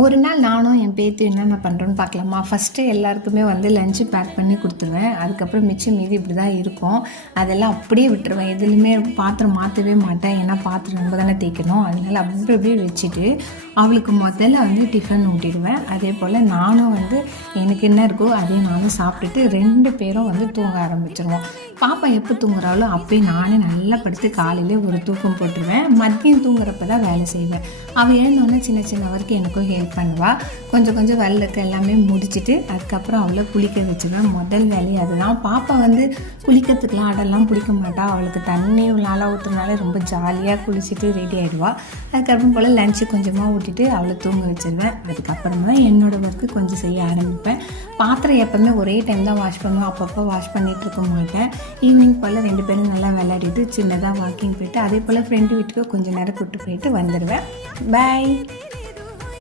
ஒரு நாள் நானும் என் பேத்தி என்னென்ன பண்ணுறோன்னு பார்க்கலாமா. ஃபஸ்ட்டு எல்லாருக்குமே வந்து லஞ்சு பேக் பண்ணி கொடுத்துருவேன். அதுக்கப்புறம் மிச்சம் மீதி இப்படி தான் இருக்கும். அதெல்லாம் அப்படியே விட்டுருவேன். எதுலேயுமே பாத்திரம் மாற்றவே மாட்டேன். ஏன்னா பாத்திரம் நம்ம தானே தேய்க்கணும். அதனால் அப்படி அப்படியே வச்சுட்டு அவளுக்கு முதல்ல வந்து டிஃபன் ஊட்டிடுவேன். அதே போல் நானும் வந்து எனக்கு என்ன இருக்கோ அதையும் நானும் சாப்பிட்டுட்டு 2 பேரும் வந்து தூங்க ஆரம்பிச்சிருவோம். பாப்பா எப்போ தூங்குறாளோ அப்போயே நானே நல்லா படுத்து காலையிலே ஒரு தூக்கம் போட்டுருவேன். மதியம் தூங்குறப்ப தான் வேலை செய்வேன். அவள் எழுந்தோடனே சின்ன சின்ன ஒர்க்கு எனக்கும் ஹெல்ப் பண்ணுவாள். கொஞ்சம் வேலை இருக்க எல்லாமே முடிச்சுட்டு அதுக்கப்புறம் அவளை குளிக்க வச்சுருவேன். முதல் வேலையை அதுதான். பாப்பா வந்து குளிக்கிறதுக்கெலாம் ஆடெல்லாம் பிடிக்க மாட்டாள். அவளுக்கு தண்ணி நாளாக ஊற்றுனாலே ரொம்ப ஜாலியாக குளிச்சுட்டு ரெடி ஆகிடுவாள். அதுக்கப்புறம் போல் லஞ்சு கொஞ்சமாக ஊட்டிட்டு அவளை தூங்க வச்சுருவேன். அதுக்கப்புறமா தான் என்னோடய ஒர்க்கு கொஞ்சம் செய்ய ஆரம்பிப்பேன். பாத்திரம் எப்போவுமே ஒரே டைம் தான் வாஷ் பண்ணுவேன். அப்பப்போ வாஷ் பண்ணிகிட்டு இருக்க மாட்டேன். ஈவினிங் போல் 2 பேரும் நல்லா விளையாடிட்டு சின்னதாக வாக்கிங் போயிட்டு அதே போல் ஃப்ரெண்டு வீட்டுக்கு கொஞ்சம் நேரம் கூப்பிட்டு போயிட்டு வந்துடுவேன். பாய்.